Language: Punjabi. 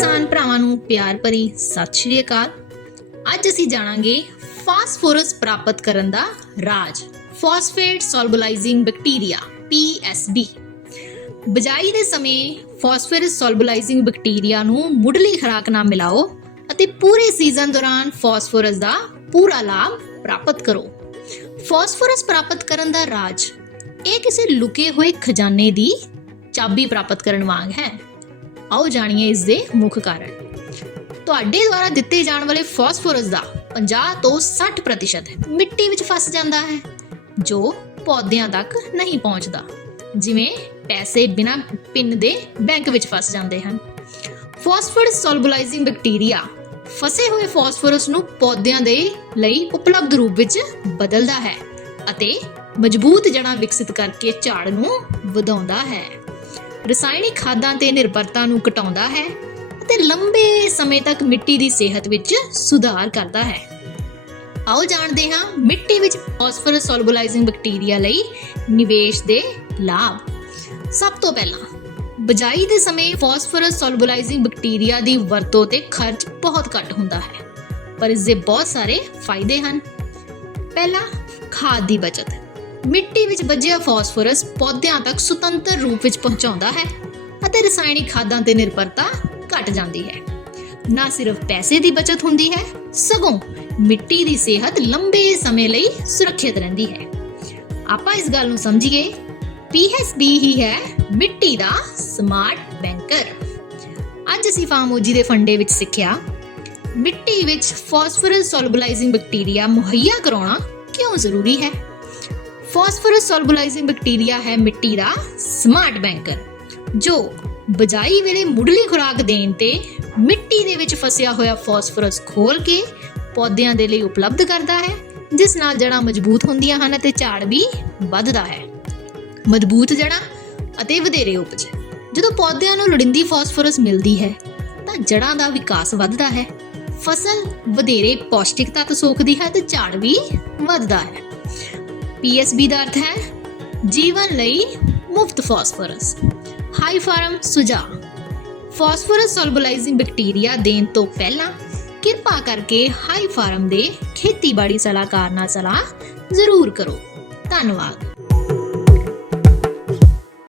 ਕਿਸਾਨ ਭਰਾਵਾਂ ਨੂੰ ਪਿਆਰ ਭਰੀ ਸਤਿ ਸ਼੍ਰੀ ਅਕਾਲ। ਅੱਜ ਅਸੀਂ ਜਾਣਾਂਗੇ ਫਾਸਫੋਰਸ ਪ੍ਰਾਪਤ ਕਰਨ ਦਾ ਰਾਜ, ਫਾਸਫੇਟ ਸੋਲਬਲਾਈਜ਼ਿੰਗ ਬੈਕਟੀਰੀਆ PSB ਬਜਾਈ ਦੇ ਸਮੇਂ ਫਾਸਫੋਰਸ ਸੋਲਬਲਾਈਜ਼ਿੰਗ ਬੈਕਟੀਰੀਆ ਨੂੰ ਮੁੱਢਲੀ ਖੁਰਾਕ ਨਾਲ ਮਿਲਾਓ ਅਤੇ ਪੂਰੇ ਸੀਜ਼ਨ ਦੌਰਾਨ ਫਾਸਫੋਰਸ ਦਾ ਪੂਰਾ ਲਾਭ ਪ੍ਰਾਪਤ ਕਰੋ। ਫਾਸਫੋਰਸ ਪ੍ਰਾਪਤ ਕਰਨ ਦਾ ਰਾਜ, ਇਹ ਕਿਸੇ ਲੁਕੇ ਹੋਏ ਖਜ਼ਾਨੇ ਦੀ ਚਾਬੀ ਪ੍ਰਾਪਤ ਕਰਨ ਵਾਂਗ ਹੈ। ਆਓ ਜਾਣੀਏ ਇਸ ਦੇ ਮੁੱਖ ਕਾਰਨ। ਤੁਹਾਡੇ ਦੁਆਰਾ ਦਿੱਤੇ ਜਾਣ ਵਾਲੇ ਫਾਸਫੋਰਸ ਦਾ 50 ਤੋਂ 60% ਮਿੱਟੀ ਵਿੱਚ ਫਸ ਜਾਂਦਾ ਹੈ, ਜੋ ਪੌਦਿਆਂ ਤੱਕ ਨਹੀਂ ਪਹੁੰਚਦਾ। ਜਿਵੇਂ ਪੈਸੇ ਬਿਨਾਂ ਪਿੰਨ ਦੇ ਬੈਂਕ ਵਿੱਚ ਫਸ ਜਾਂਦੇ ਹਨ। ਫਾਸਫੋਰਸ ਸੋਲਬਲਾਈਜ਼ਿੰਗ ਬੈਕਟੀਰੀਆ ਫਸੇ ਹੋਏ ਫਾਸਫੋਰਸ ਨੂੰ ਪੌਦਿਆਂ ਦੇ ਲਈ ਉਪਲਬਧ ਰੂਪ ਵਿੱਚ ਬਦਲਦਾ ਹੈ ਅਤੇ ਮਜ਼ਬੂਤ ਜੜ੍ਹਾਂ ਵਿਕਸਿਤ ਕਰਕੇ ਝਾੜ ਨੂੰ ਵਧਾਉਂਦਾ ਹੈ। ਰਸਾਇਣਿਕ ਖਾਦਾਂ ਤੇ ਨਿਰਭਰਤਾ ਨੂੰ ਘਟਾਉਂਦਾ ਹੈ ਅਤੇ ਲੰਬੇ ਸਮੇਂ ਤੱਕ ਮਿੱਟੀ ਦੀ ਸਿਹਤ ਵਿੱਚ ਸੁਧਾਰ ਕਰਦਾ ਹੈ। ਆਓ ਜਾਣਦੇ ਹਾਂ ਮਿੱਟੀ ਵਿੱਚ ਫਾਸਫੋਰਸ ਸੋਲਬਲਾਈਜ਼ਿੰਗ ਬੈਕਟੀਰੀਆ ਲਈ ਨਿਵੇਸ਼ ਦੇ ਲਾਭ। ਸਭ ਤੋਂ ਪਹਿਲਾਂ, ਬਜਾਈ ਦੇ ਸਮੇਂ ਫਾਸਫੋਰਸ ਸੋਲਬਲਾਈਜ਼ਿੰਗ ਬੈਕਟੀਰੀਆ ਦੀ ਵਰਤੋਂ ਤੇ ਖਰਚ ਬਹੁਤ ਘੱਟ ਹੁੰਦਾ ਹੈ, ਪਰ ਇਸ ਦੇ ਬਹੁਤ ਸਾਰੇ ਫਾਇਦੇ ਹਨ। ਪਹਿਲਾ, ਖਾਦ ਦੀ ਬਚਤ। ਮਿੱਟੀ ਵਿੱਚ ਵੱਜਿਆ ਫਾਸਫੋਰਸ ਪੌਦਿਆਂ ਤੱਕ ਸੁਤੰਤਰ ਰੂਪ ਵਿੱਚ ਪਹੁੰਚਾਉਂਦਾ ਹੈ ਅਤੇ ਰਸਾਇਣਿਕ ਖਾਦਾਂ ਤੇ ਨਿਰਭਰਤਾ ਘਟ ਜਾਂਦੀ ਹੈ। ਨਾ ਸਿਰਫ ਪੈਸੇ ਦੀ ਬਚਤ ਹੁੰਦੀ ਹੈ, ਸਗੋਂ ਮਿੱਟੀ ਦੀ ਸਿਹਤ ਲੰਬੇ ਸਮੇਂ ਲਈ ਸੁਰੱਖਿਅਤ ਰਹਿੰਦੀ ਹੈ। ਆਪਾਂ ਇਸ ਗੱਲ ਨੂੰ ਸਮਝੀਏ PSB ਹੀ ਹੈ ਮਿੱਟੀ ਦਾ ਸਮਾਰਟ ਬੈਂਕਰ। ਅੱਜ ਅਸੀਂ ਫਾਰਮੋਜੀ ਦੇ ਫੰਡੇ ਵਿੱਚ ਸਿੱਖਿਆ, ਮਿੱਟੀ ਵਿੱਚ ਫਾਸਫੋਰਸ ਸੋਲਬਲਾਈਜ਼ਿੰਗ ਬੈਕਟੀਰੀਆ ਮੁਹੱਈਆ ਕਰਾਉਣਾ ਕਿਉਂ ਜ਼ਰੂਰੀ ਹੈ? ਫਾਸਫੋਰਸ ਸੋਲਬਲਾਈਜ਼ਿੰਗ ਬੈਕਟੀਰੀਆ ਹੈ ਮਿੱਟੀ ਦਾ ਸਮਾਰਟ ਬੈਂਕਰ ਜੋ ਬਜਾਈ ਵੇਲੇ ਮੁੱਢਲੀ ਖੁਰਾਕ ਦੇਣ ਤੇ ਮਿੱਟੀ ਦੇ ਵਿੱਚ ਫਸਿਆ ਹੋਇਆ ਫਾਸਫੋਰਸ ਖੋਲ ਕੇ ਪੌਦਿਆਂ ਦੇ ਲਈ ਉਪਲਬਧ ਕਰਦਾ ਹੈ, ਜਿਸ ਨਾਲ ਜੜ੍ਹਾਂ ਮਜ਼ਬੂਤ ਹੁੰਦੀਆਂ ਹਨ ਅਤੇ ਝਾੜ ਵੀ ਵੱਧਦਾ ਹੈ। ਮਜ਼ਬੂਤ ਜੜ੍ਹਾਂ ਅਤੇ ਵਧੇਰੇ ਉਪਜ। ਜਦੋਂ ਪੌਦਿਆਂ ਨੂੰ ਲੋੜੀਂਦੀ ਫਾਸਫੋਰਸ ਮਿਲਦੀ ਹੈ, ਤਾਂ ਜੜ੍ਹਾਂ ਦਾ ਵਿਕਾਸ ਵੱਧਦਾ ਹੈ। ਫਸਲ ਵਧੇਰੇ ਪੌਸ਼ਟਿਕ ਤੱਤ ਸੋਖਦੀ ਹੈ ਤੇ ਝਾੜ ਵੀ ਵੱਧਦਾ ਹੈ। PSB ਦਾ ਅਰਥ ਹੈ ਜੀਵਨ ਲਈ ਮੁਫਤ ਫਾਸਫੋਰਸ। ਹਾਈ ਫਾਰਮ ਸੁਝਾਅ ਫਾਸਫੋਰਸ ਸੋਲਬਲਾਈਜ਼ਿੰਗ ਬੈਕਟੀਰੀਆ ਦੇਣ ਤੋਂ ਪਹਿਲਾਂ ਕਿਰਪਾ ਕਰਕੇ ਹਾਈ ਫਾਰਮ ਦੇ ਖੇਤੀਬਾੜੀ ਸਲਾਹਕਾਰ ਨਾਲ ਸਲਾਹ ਜ਼ਰੂਰ ਕਰੋ। ਧੰਨਵਾਦ।